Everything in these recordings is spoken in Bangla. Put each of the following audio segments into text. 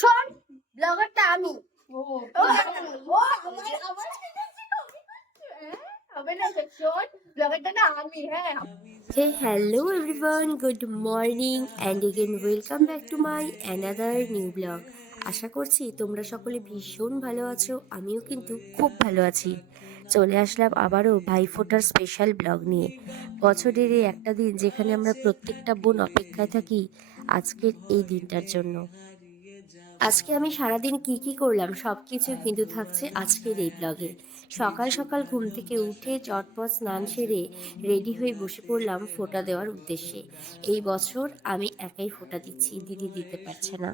শোন, ব্লগারটা আমি। ও হবে না শোন, ব্লগারটা না আমি। হ্যাঁ। Hey, hello everyone, good morning and again welcome back to my another new vlog. আশা করছি তোমরা সকলে ভীষণ ভালো আছো, আমিও কিন্তু খুব ভালো আছি। চলে আসলাম আবারও ভাইফোঁটার স্পেশাল ব্লগ নিয়ে। বছরের এই একটা দিন যেখানে আমরা প্রত্যেকটা বোন অপেক্ষায় থাকি আজকের এই দিনটার জন্য। আজকে আমি সারাদিন কি করলাম সব কিছু কিন্তু থাকছে আজকের এই ব্লগে। সকাল সকাল ঘুম থেকে উঠে চটপট স্নান সেরে রেডি হয়ে বসে পড়লাম ফোঁটা দেওয়ার উদ্দেশ্যে। এই বছর আমি একাই ফোঁটা দিচ্ছি, দিদি দিতে পারছে না।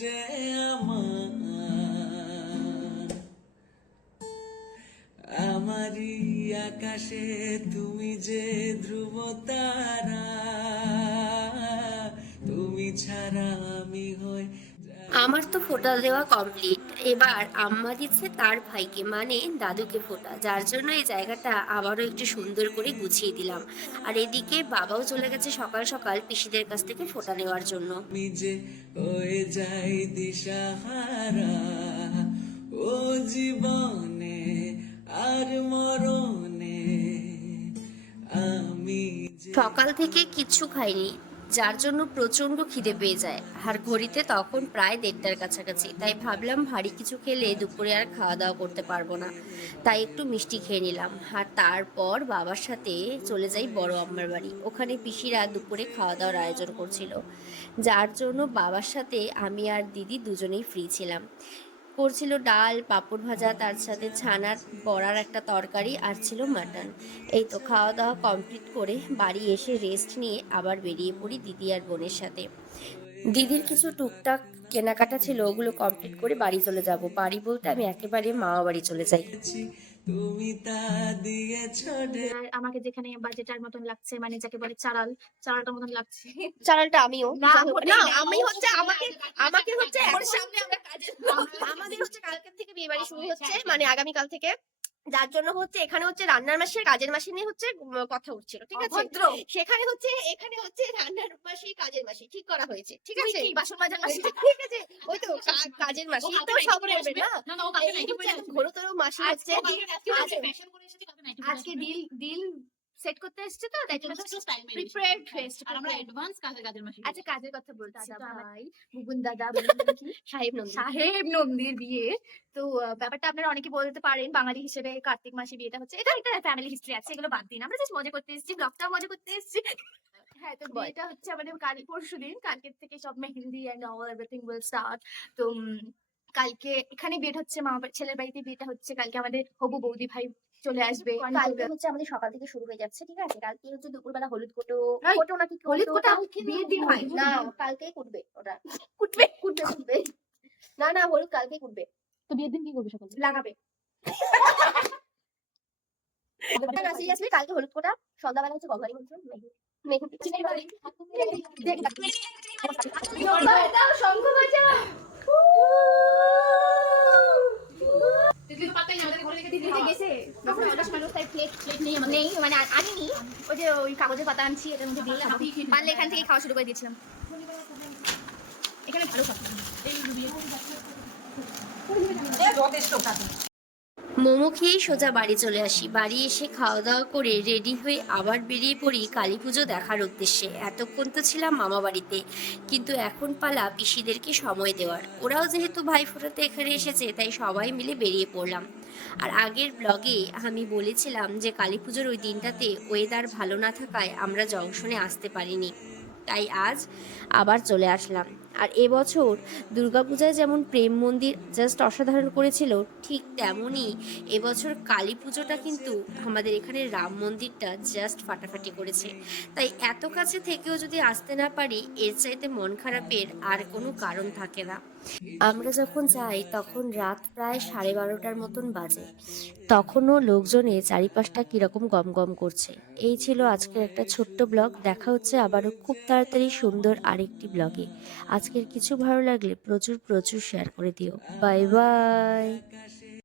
যে আমারই আকাশে তুমি যে ধ্রুব তারা, তুমি ছাড়া আমি হই। আমার তো ফোঁটা দেওয়া কমপ্লিট, এবার আম্মা দিচ্ছে তার ভাইকে মানে দাদুকে ফোঁটা, যার জন্য এই জায়গাটা আবারও একটু সুন্দর করে গুছিয়ে দিলাম। আর এদিকে বাবাও চলে গেছে সকাল সকাল পিসিদের কাছ থেকে ফোঁটা নেওয়ার জন্য। আমি যে হয়ে যাই দিশাহারা, ও জীবনে আর মরণে আমি সকাল থেকে কিচ্ছু খাইনি, যার জন্য প্রচন্ড খিদে পেয়ে যায়। আর ঘড়িতে তখন প্রায় 1:30টার কাছাকাছি, তাই ভাবলাম ভারী কিছু খেলে দুপুরে আর খাওয়া দাওয়া করতে পারবো না, তাই একটু মিষ্টি খেয়ে নিলাম। আর তারপর বাবার সাথে চলে যাই বড় আম্মার বাড়ি। ওখানে পিসিরা দুপুরে খাওয়া দাওয়ার আয়োজন করছিল, যার জন্য বাবার সাথে আমি আর দিদি দুজনেই ফ্রি ছিলাম। করছিল ডাল, পাঁপড় ভাজা, তার সাথে ছানার বড়ার একটা তরকারি, আর ছিল মাটন। এই তো খাওয়া দাওয়া কমপ্লিট করে বাড়ি এসে রেস্ট নিয়ে আবার বেরিয়ে পড়ি দিদি আর বোনের সাথে। দিদির কিছু টুকটাক কেনাকাটা ছিল, ওগুলো কমপ্লিট করে বাড়ি চলে যাব। বাড়ি বলতে আমি একেবারে মামা বাড়ি চলে যাই। তুমি তা দিয়েছ। আর আমাকে যেখানে বাজেটার মতন লাগছে, মানে যাকে বলে চালাল, চালালটার মতন লাগছে। চালালটা আমিও না, না, আমি হচ্ছে আমাকে হচ্ছে ওর সামনে আমরা কাজের আমাদের হচ্ছে কালকের থেকে বিয়ে বাড়ি শুরু হচ্ছে, মানে আগামীকাল থেকে। যার জন্য হচ্ছে এখানে হচ্ছে রান্নার মাসি আর কাজের মাসি নিয়ে হচ্ছে কথা উঠছিল, ঠিক আছে। অভদ্র। সেখানে হচ্ছে এখানে হচ্ছে রান্নার মাসি কাজের মাসি ঠিক করা হয়েছে, ঠিক আছে। কি বাসন মাজার মাসি? ঠিক আছে, ওই তো কাজের মাসি ও তো কালকে সব নাইটি পরে করবে আসবে। না। না, ও কালকে এই নাইটি হচ্ছে পরে এখন আসবে। ঘোরতর মাসি হচ্ছে ফ্যাশন করে এসেছে, কালকে নাইটি পরে আজকে ডিল সেট করতে এসেছে, তো তাই জন্য প্রিপেয়ার্ড হয়েছে। আর আমরা অ্যাডভান্স কাজের মাসি। আচ্ছা, কাজের কথা বলছি তো ভাই, মুগুন দাদা সাহেব নন্দীর বিয়ে। তো ব্যাপারটা আপনারা অনেকে বলতে পারেন বাঙালি হিসেবে কার্তিক মাসে বিয়েটা হচ্ছে, এটা একটা ফ্যামিলি হিস্ট্রি আছে, এগুলো বাদ দিন, আমরা জাস্ট মজা করতে এসেছি, ব্লগটাও মজা করতে এসেছি। হ্যাঁ, তো বিয়েটা হচ্ছে আমাদের কাল পরশুদিন, কালকের থেকে সব mehndi and all everything will start. তো কালকে এখানে বিয়েটা হচ্ছে, ছেলের বাড়িতে বিয়েটা হচ্ছে, কালকে আমাদের হবু বৌদি ভাই চলে আসবে। কালকে হচ্ছে আমাদের সকাল থেকে শুরু হয়ে যাচ্ছে, ঠিক আছে। কালকে হচ্ছে দুপুরবেলা হলুদ কোটো নাকি হলুদ কোটা বিয়ের দিন হয় না, কালকেই কুটবে ওটা। কুটবে না হলুদ কালকেই কুটবে। তো বিয়ের দিন কি করবে? সকালে লাগাবে নাচি আসবে কালকে হলুদ কোটা, সন্ধ্যাবেলা হচ্ছে গঙ্গারি মন্ত্র, শঙ্খ বাজা। নেই মানে আনিনি, ওই যে ওই কাগজের পাতা আনছি, এটার মধ্যে দিয়ে পারলে এখান থেকে খাওয়া শুরু করে দিয়েছিলাম। এখানে ভালো খাবো। মোমো খেয়েই সোজা বাড়ি চলে আসি। বাড়ি এসে খাওয়া দাওয়া করে রেডি হয়ে আবার বেরিয়ে পড়ি কালী পুজো দেখার উদ্দেশ্যে। এতক্ষণ তো ছিলাম মামা বাড়িতে, কিন্তু এখন পালা পিসিদেরকে সময় দেওয়ার। ওরাও যেহেতু ভাইফোঁটাতে এখানে এসেছে, তাই সবাই মিলে বেরিয়ে পড়লাম। আর আগের ব্লগে আমি বলেছিলাম যে কালী পুজোর ওই দিনটাতে ওয়েদার ভালো না থাকায় আমরা জংশনে আসতে পারিনি, তাই আজ আবার চলে আসলাম। আর এবছর দুর্গাপূজায় যেমন প্রেম মন্দির জাস্ট অসাধারণ করেছিল, ঠিক তেমনই এবছর কালী পুজোটা কিন্তু আমাদের এখানে রাম মন্দিরটা জাস্ট ফাটাফাটি করেছে। তাই এত কাছে থেকেও যদি আসতে না পারি, এর চাইতে মন খারাপের আর কোনো কারণ থাকে না। আমরা যখন যাই তখন রাত প্রায় 12:30টার মতন বাজে। তখনও লোকজনে চারিপাশটা কিরকম গম করছে। এই ছিল আজকের একটা ছোট্ট ব্লগ। দেখা হচ্ছে আবারও খুব তাড়াতাড়ি সুন্দর আরেকটি ব্লগে। আজকের কিছু ভালো লাগলে প্রচুর শেয়ার করে দিও। Bye bye.